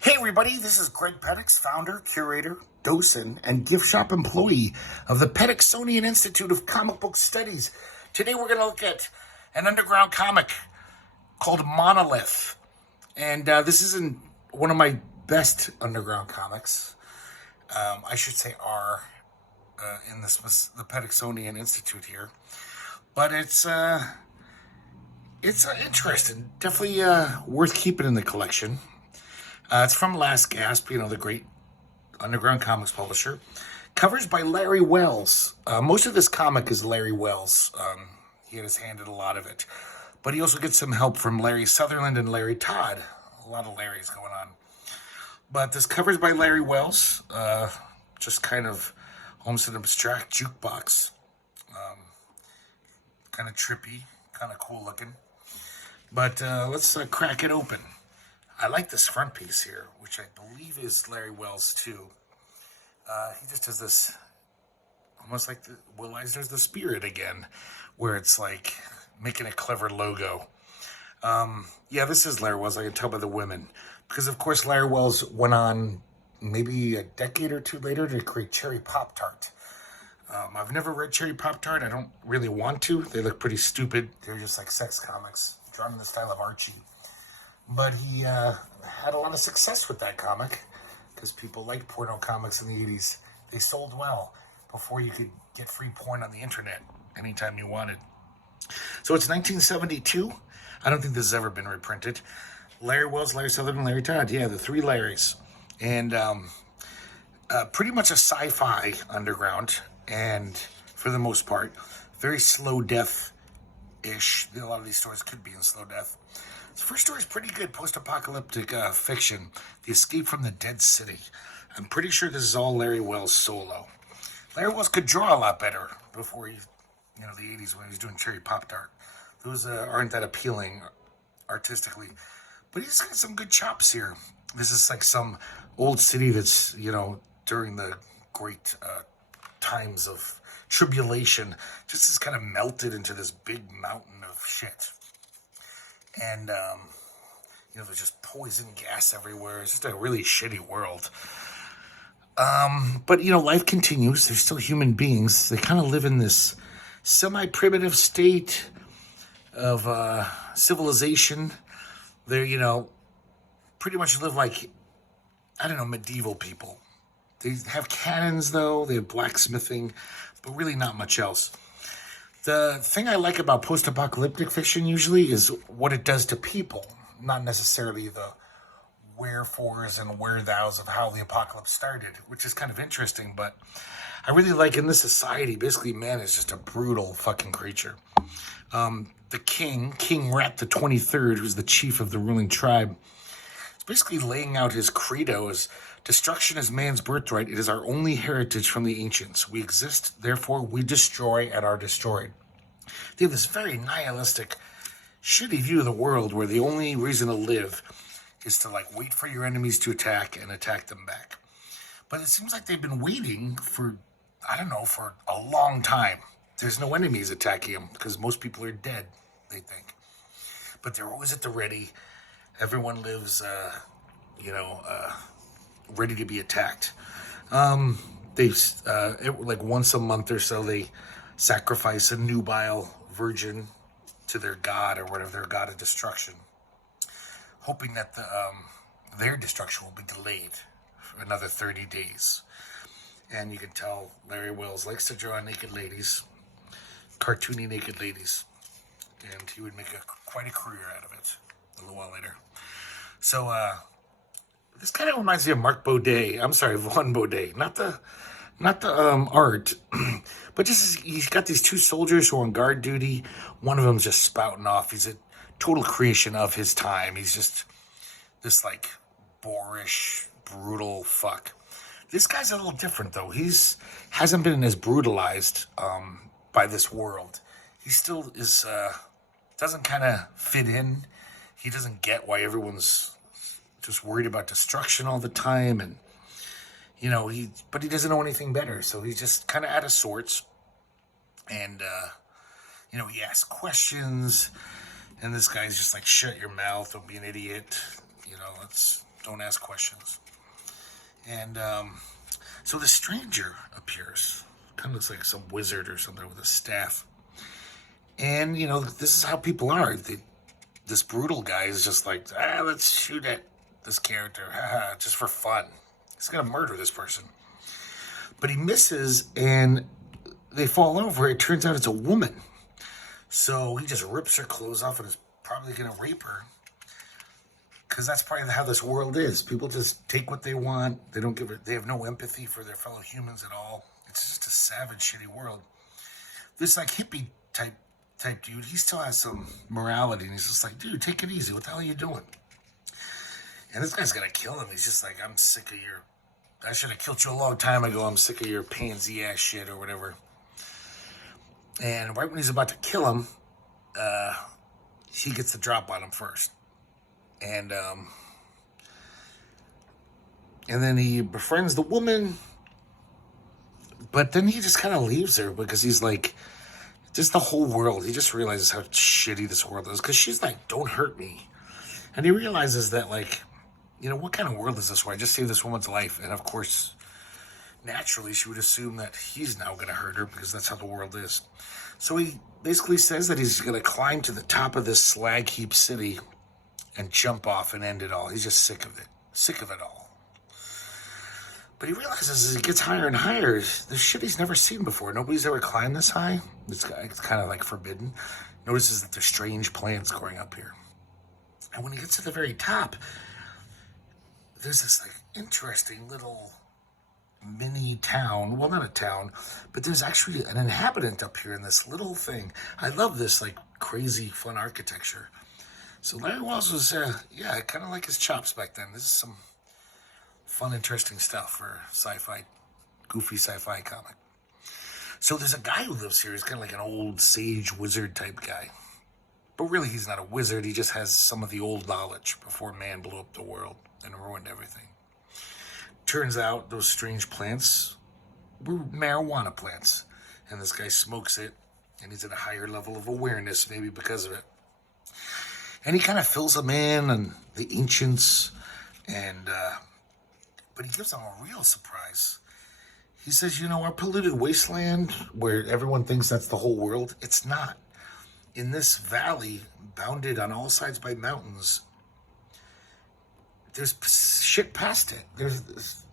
Hey everybody, this is Greg-Petix, founder, curator, docent, and gift shop employee of the Petixonian Institute of Comic Book Studies. Today we're going to look at an underground comic called Monolith. And this isn't one of my best underground comics. I should say are in the Petixonian Institute here. But it's interesting. Definitely worth keeping in the collection. It's from Last Gasp, the great underground comics publisher. Covers by Larry Welz. Most of this comic is Larry Welz. He had his hand in a lot of it. But he also gets some help from Larry Sutherland and Larry Todd. A lot of Larrys going on. But this covers by Larry Welz. Just kind of almost an abstract jukebox. Kind of trippy, kind of cool looking. But let's crack it open. I like this front piece here, which I believe is Larry Welz too. He just has this, almost like Will Eisner's The Spirit again, where it's like making a clever logo. Yeah, this is Larry Welz. I can tell by the women. Because, of course, Larry Welz went on maybe a decade or two later to create Cherry Poptart. I've never read Cherry Poptart. I don't really want to. They look pretty stupid. They're just like sex comics, drawn in the style of Archie. But he had a lot of success with that comic because people liked porno comics in the 80s. They sold well before you could get free porn on the internet anytime you wanted. So it's 1972. I don't think this has ever been reprinted. Larry Welz, Larry Sutherland, Larry Todd. Yeah, the three Larrys. And pretty much a sci-fi underground. And for the most part, very slow death-ish. A lot of these stories could be in slow death. The first story is pretty good, post-apocalyptic fiction, The Escape from the Dead City. I'm pretty sure this is all Larry Welz solo. Larry Welz could draw a lot better before the 80s when he was doing Cherry Poptart. Those aren't that appealing artistically. But he's got some good chops here. This is like some old city that's, during the great times of tribulation, just is kind of melted into this big mountain of shit. And, there's just poison gas everywhere. It's just a really shitty world. But, life continues. They're still human beings. They kind of live in this semi-primitive state of civilization. They're, pretty much live like, medieval people. They have cannons, though. They have blacksmithing, but really not much else. The thing I like about post-apocalyptic fiction usually is what it does to people, not necessarily the wherefores and where-thous of how the apocalypse started, which is kind of interesting, but I really like in this society, basically man is just a brutal fucking creature. The King Rat the 23rd, who's the chief of the ruling tribe, is basically laying out his credo as destruction is man's birthright. It is our only heritage from the ancients. We exist, therefore we destroy and are destroyed. They have this very nihilistic, shitty view of the world where the only reason to live is to wait for your enemies to attack and attack them back. But it seems like they've been waiting for a long time. There's no enemies attacking them because most people are dead, they think. But they're always at the ready. Everyone lives, ready to be attacked. Once a month or so, they sacrifice a nubile virgin to their god or whatever, their god of destruction, hoping that their destruction will be delayed for another 30 days. And you can tell Larry Welz likes to draw naked ladies, cartoony naked ladies, and he would make quite a career out of it a little while later. So, this kind of reminds me of Vaughn Baudet, not the art, but just he's got these two soldiers who are on guard duty. One of them's just spouting off. He's a total creation of his time. He's just this boorish, brutal fuck. This guy's a little different though. Hasn't been as brutalized by this world. He still is doesn't kind of fit in. He doesn't get why everyone's just worried about destruction all the time, and but he doesn't know anything better, so he's just kind of out of sorts. And he asks questions, and this guy's just like, shut your mouth, don't be an idiot, Don't ask questions. And so the stranger appears. Kind of looks like some wizard or something with a staff. And, you know, this is how people are. This brutal guy is just like, let's shoot at this character, just for fun. He's going to murder this person. But he misses, and they fall over. It turns out it's a woman. So he just rips her clothes off and is probably going to rape her. Because that's probably how this world is. People just take what they want. They don't give it. They have no empathy for their fellow humans at all. It's just a savage, shitty world. This like hippie type dude, he still has some morality, and he's just like, dude, take it easy. What the hell are you doing? And this guy's gonna kill him. He's just like, I'm sick of your. I should have killed you a long time ago. I'm sick of your pansy ass shit or whatever. And right when he's about to kill him, he gets the drop on him first. And then he befriends the woman, but then he just kind of leaves her because he's like, just the whole world. He just realizes how shitty this world is because she's like, don't hurt me. And he realizes that, like, you know, what kind of world is this where I just saved this woman's life? And of course, naturally, she would assume that he's now going to hurt her because that's how the world is. So he basically says that he's going to climb to the top of this slag heap city and jump off and end it all. He's just sick of it. Sick of it all. But he realizes as he gets higher and higher, there's shit he's never seen before. Nobody's ever climbed this high. It's kind of like forbidden. Notices that there's strange plants growing up here. And when he gets to the very top, there's this like interesting little mini town. Well, not a town, but there's actually an inhabitant up here in this little thing. I love this like crazy fun architecture. So Larry Welz was, kind of like his chops back then. This is some fun, interesting stuff for sci-fi, goofy sci-fi comic. So there's a guy who lives here. He's kind of like an old sage wizard type guy. But really, he's not a wizard. He just has some of the old knowledge before man blew up the world and ruined everything. Turns out those strange plants were marijuana plants. And this guy smokes it, and he's at a higher level of awareness, maybe because of it. And he kind of fills them in, and the ancients, but he gives them a real surprise. He says, you know, our polluted wasteland, where everyone thinks that's the whole world, it's not. In this valley, bounded on all sides by mountains, there's shit past it.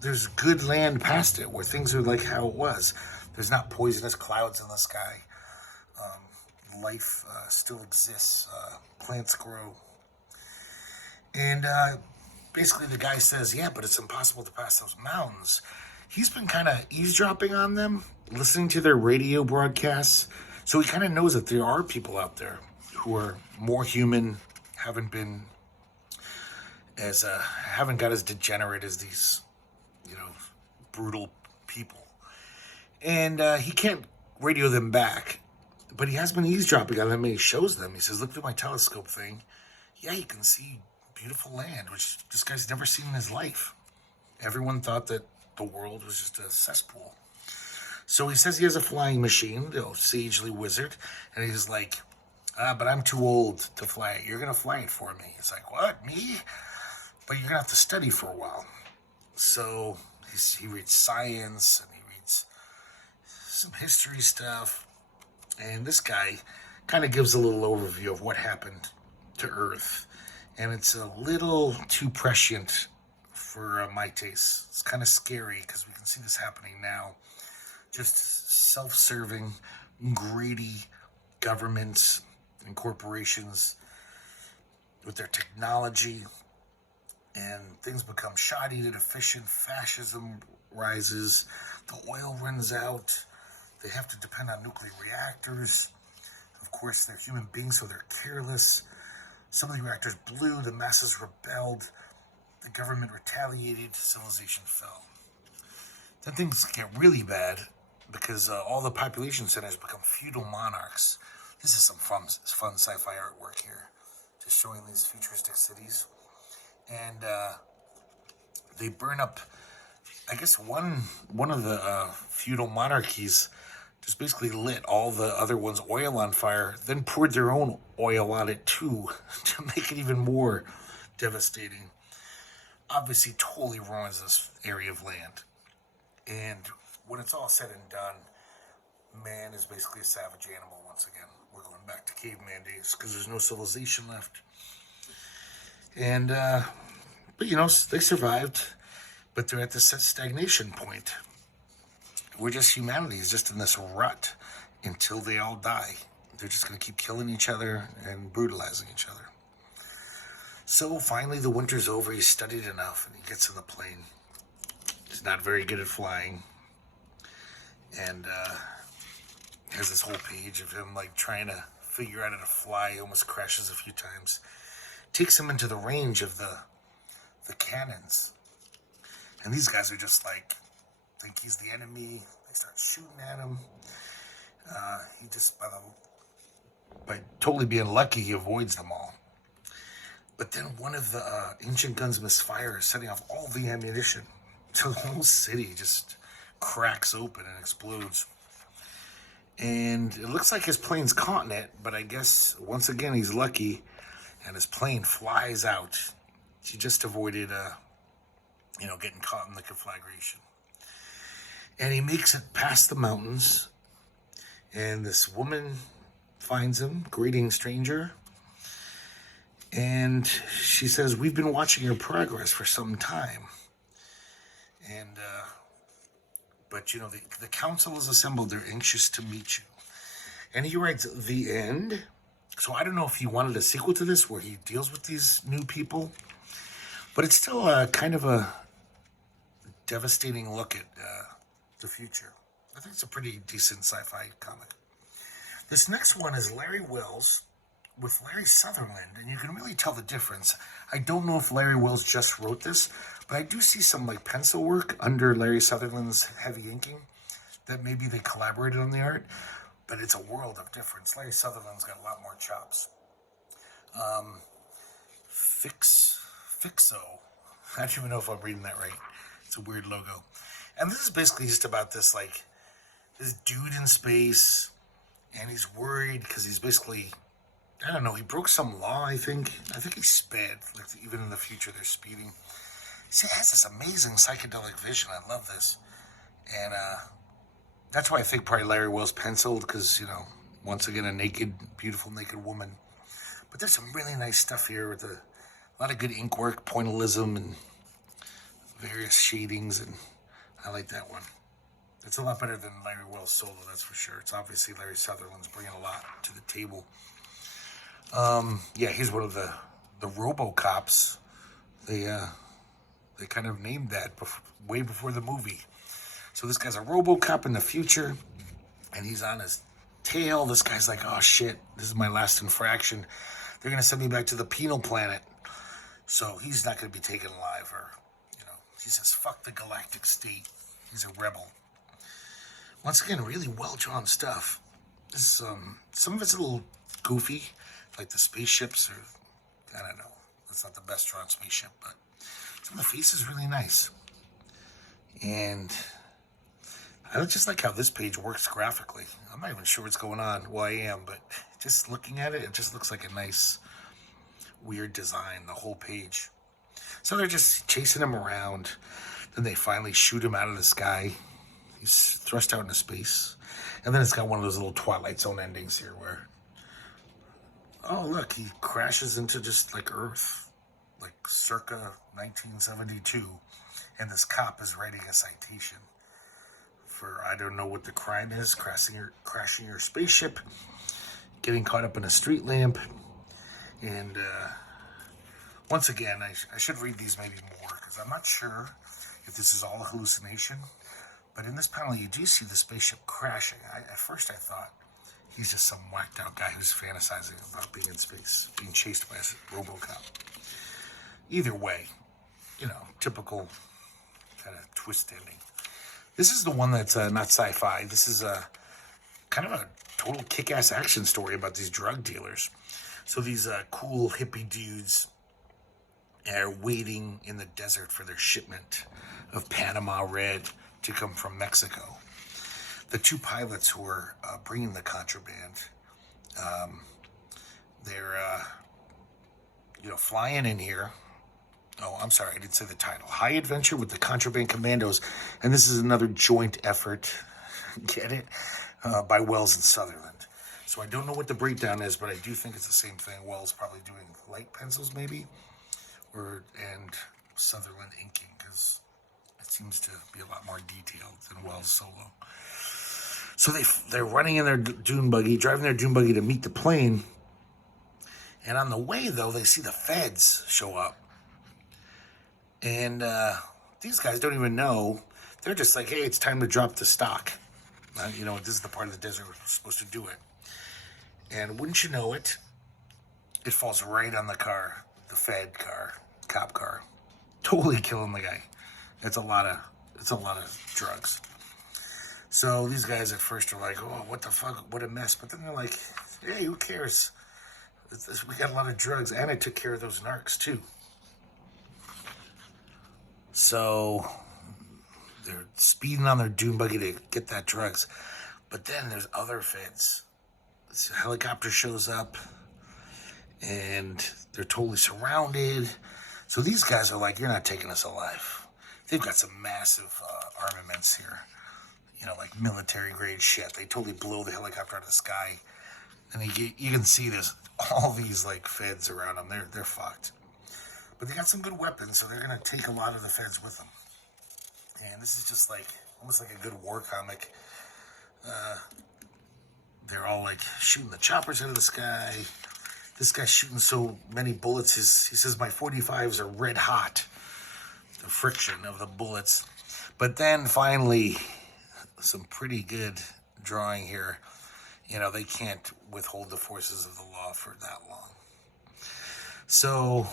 There's good land past it, where things are like how it was. There's not poisonous clouds in the sky. Life still exists. Plants grow. And basically the guy says, yeah, but it's impossible to pass those mountains. He's been kind of eavesdropping on them, listening to their radio broadcasts. So he kind of knows that there are people out there who are more human, haven't got as degenerate as these, you know, brutal people. And he can't radio them back. But he has been eavesdropping on them, and he shows them. He says, look at my telescope thing. Yeah, you can see beautiful land, which this guy's never seen in his life. Everyone thought that the world was just a cesspool. So he says he has a flying machine, the sagely wizard, and he's like, but I'm too old to fly it. You're going to fly it for me. He's like, what, me? But you're going to have to study for a while. So he reads science, and he reads some history stuff. And this guy kind of gives a little overview of what happened to Earth. And it's a little too prescient for my taste. It's kind of scary because we can see this happening now. Just self-serving, greedy governments and corporations with their technology. And things become shoddy and inefficient. Fascism rises. The oil runs out. They have to depend on nuclear reactors. Of course, they're human beings, so they're careless. Some of the reactors blew, the masses rebelled, the government retaliated, civilization fell. Then things get really bad because all the population centers become feudal monarchs. This is some fun sci-fi artwork here, just showing these futuristic cities. And they burn up, I guess one of the feudal monarchies just basically lit all the other ones' oil on fire, then poured their own oil on it too to make it even more devastating. obviously totally ruins this area of land. And when it's all said and done, man is basically a savage animal once again. We're going back to caveman days because there's no civilization left. And, but you know, they survived, but they're at this stagnation point. We're just, humanity is just in this rut until they all die. They're just going to keep killing each other and brutalizing each other. So finally the winter's over. He's studied enough and he gets in the plane. He's not very good at flying. And has this whole page of him like trying to figure out how to fly. He almost crashes a few times. Takes him into the range of the cannons. And these guys are just like, think he's the enemy. They start shooting at him. He just, by totally being lucky, he avoids them all. But then one of the ancient guns misfires, setting off all the ammunition. So the whole city just cracks open and explodes. And it looks like his plane's caught in it, but I guess, once again, he's lucky, and his plane flies out. He just avoided, getting caught in the conflagration. And he makes it past the mountains, and this woman finds him, greeting stranger, and she says, "We've been watching your progress for some time." And, but, you know, the council is assembled. They're anxious to meet you. And he writes, "The end." So I don't know if he wanted a sequel to this where he deals with these new people, but it's still kind of a devastating look at the future. I think it's a pretty decent sci-fi comic. This next one is Larry Welz with Larry Sutherland, and you can really tell the difference. I don't know if Larry Welz just wrote this, but I do see some like pencil work under Larry Sutherland's heavy inking that maybe they collaborated on the art, but it's a world of difference. Larry Sutherland's got a lot more chops. Fixo. I don't even know if I'm reading that right. It's a weird logo. And this is basically just about this, like, this dude in space, and he's worried because he's basically, I don't know, he broke some law, I think. I think he sped. Like, even in the future, they're speeding. See, it has this amazing psychedelic vision. I love this. And that's why I think probably Larry Welz penciled, because, you know, once again, a naked, beautiful naked woman. But there's some really nice stuff here with a lot of good ink work, pointillism, and various shadings, and I like that one. It's a lot better than Larry Welz solo, that's for sure. It's obviously Larry Sutherland's bringing a lot to the table. Yeah, he's one of the RoboCops. They kind of named that way before the movie. So this guy's a RoboCop in the future, and he's on his tail. This guy's like, "Oh shit, this is my last infraction. They're gonna send me back to the penal planet." So he's not gonna be taken alive, or, you know, he says, "Fuck the galactic state." He's a rebel. Once again, really well-drawn stuff. This some of it's a little goofy, like the spaceships, or, I don't know, that's not the best drawn spaceship, but some of the face is really nice. And I just like how this page works graphically. I'm not even sure what's going on. Well, I am, but just looking at it, it just looks like a nice, weird design, the whole page. So they're just chasing him around. Then they finally shoot him out of the sky. He's thrust out into space. And then it's got one of those little Twilight Zone endings here where, oh, look, he crashes into just like Earth, like circa 1972. And this cop is writing a citation for, I don't know what the crime is, crashing your spaceship, getting caught up in a street lamp. And once again, I should read these maybe more, because I'm not sure if this is all a hallucination. But in this panel, you do see the spaceship crashing. At first I thought he's just some whacked out guy who's fantasizing about being in space, being chased by a RoboCop. Either way, you know, typical kind of twist ending. This is the one that's not sci-fi. This is a kind of a total kick-ass action story about these drug dealers. So these cool hippie dudes are waiting in the desert for their shipment of Panama Red to come from Mexico. The two pilots who are bringing the contraband, they're flying in here, Oh, I'm sorry, I didn't say the title. High Adventure with the Contraband Commandos. And this is another joint effort, get it, by Welz and Sutherland. So I don't know what the breakdown is, but I do think it's the same thing. Welz probably doing light pencils, maybe, and Sutherland inking, because it seems to be a lot more detailed than Welz solo. So they're running in their dune buggy, driving their dune buggy to meet the plane. And on the way, though, they see the feds show up. And these guys don't even know. They're just like, hey, it's time to drop the stock. You know, this is the part of the desert we're supposed to do it. And wouldn't you know it, it falls right on the car, the Fed car, cop car, totally killing the guy. It's a lot of drugs. So these guys at first are like, oh, what the fuck, what a mess. But then they're like, hey, who cares? We got a lot of drugs, and I took care of those narcs too. So they're speeding on their dune buggy to get that drugs. But then there's other feds. This helicopter shows up, and they're totally surrounded. So these guys are like, you're not taking us alive. They've got some massive armaments here. You know, like military-grade shit. They totally blow the helicopter out of the sky. And you can see this, all these, like, feds around them. They're fucked. But they got some good weapons, so they're going to take a lot of the feds with them. And this is just like, almost like a good war comic. They're all like shooting the choppers out of the sky. This guy's shooting so many bullets, he says my 45s are red hot. The friction of the bullets. But then finally, some pretty good drawing here. You know, they can't withhold the forces of the law for that long. So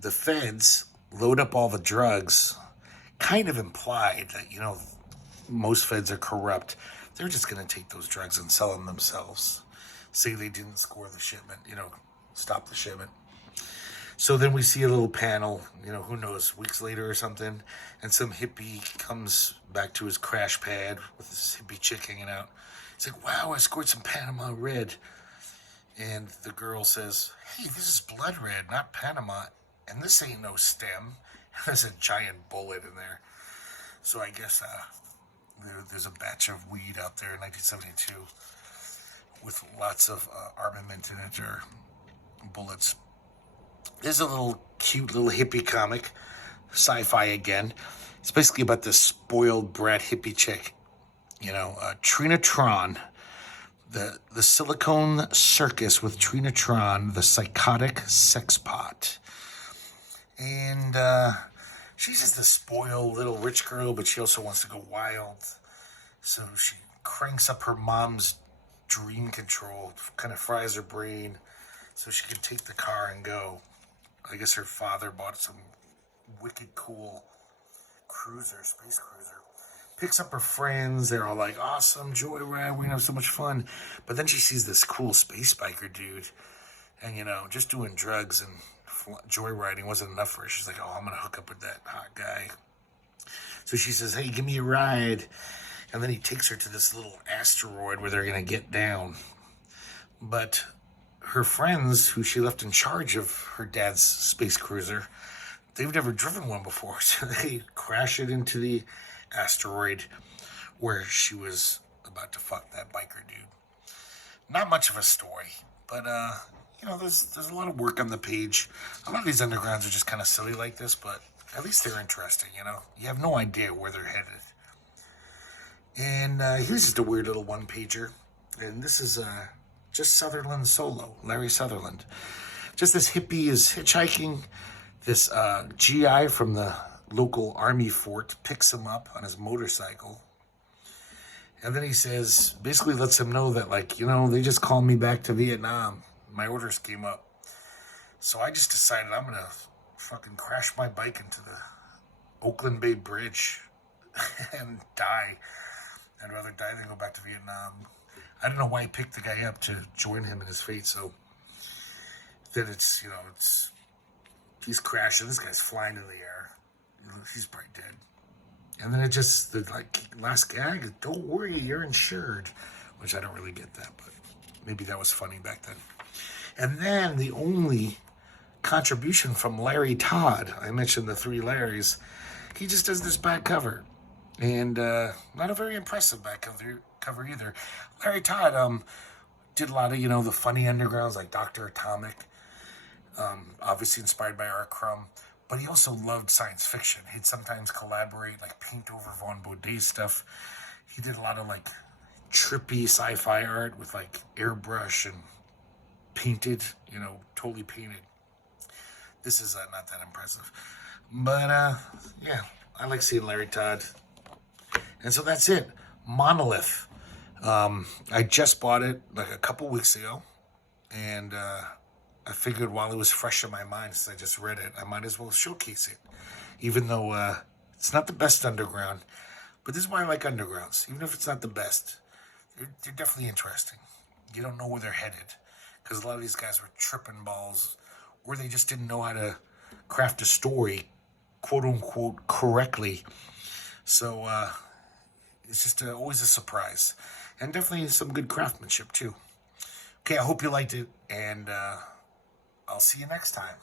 the feds load up all the drugs, kind of implied that, you know, most feds are corrupt. They're just going to take those drugs and sell them themselves. Say they didn't score the shipment, you know, stop the shipment. So then we see a little panel, you know, who knows, weeks later or something, and some hippie comes back to his crash pad with this hippie chick hanging out. He's like, wow, I scored some Panama Red. And the girl says, hey, this is blood red, not Panama. And this ain't no stem. There's a giant bullet in there. So I guess there's a batch of weed out there in 1972 with lots of armament in it or bullets. This is a little cute little hippie comic, sci-fi again. It's basically about this spoiled brat hippie chick, you know, Trina Tron, the Silicone Circus with Trina Tron, the psychotic sex pot. And she's just a spoiled little rich girl, but she also wants to go wild. So she cranks up her mom's dream control, kind of fries her brain so she can take the car and go. I guess her father bought some wicked cool cruiser, space cruiser. Picks up her friends. They're all like, awesome, joyride, we're going to have so much fun. But then she sees this cool space biker dude. And, you know, just doing drugs and joyriding wasn't enough for her. She's like, oh, I'm going to hook up with that hot guy. So she says, hey, give me a ride. And then he takes her to this little asteroid where they're going to get down. But her friends, who she left in charge of her dad's space cruiser, they've never driven one before. So they crash it into the asteroid where she was about to fuck that biker dude. Not much of a story, but you know, there's a lot of work on the page. A lot of these undergrounds are just kind of silly like this, but at least they're interesting, you know? You have no idea where they're headed. And here's just a weird little one-pager. And this is just Sutherland solo, Larry Sutherland. Just this hippie is hitchhiking. This GI from the local army fort picks him up on his motorcycle. And then he says, basically lets him know that, like, you know, they just called me back to Vietnam. My orders came up. So I just decided I'm going to fucking crash my bike into the Oakland Bay Bridge and die. I'd rather die than go back to Vietnam. I don't know why he picked the guy up to join him in his fate. So then it's, you know, he's crashing. This guy's flying in the air. He's probably dead. And then it just, the like last gag, don't worry, you're insured. Which I don't really get that, but maybe that was funny back then. And then the only contribution from Larry Todd. I mentioned the three Larrys. He just does this back cover. And not a very impressive back cover either. Larry Todd did a lot of, the funny undergrounds like Dr. Atomic. Obviously inspired by R. Crumb. But he also loved science fiction. He'd sometimes collaborate, like paint over Von Baudet's stuff. He did a lot of like trippy sci-fi art with like airbrush and painted, totally painted. This is not that impressive. But yeah, I like seeing Larry Todd. And so that's it. Monolith. I just bought it like a couple weeks ago. And I figured while it was fresh in my mind, since I just read it, I might as well showcase it. Even though it's not the best underground. But this is why I like undergrounds. Even if it's not the best, they're definitely interesting. You don't know where they're headed. Because a lot of these guys were tripping balls, or they just didn't know how to craft a story, quote unquote, correctly. So it's just always a surprise. And definitely some good craftsmanship too. Okay, I hope you liked it, and I'll see you next time.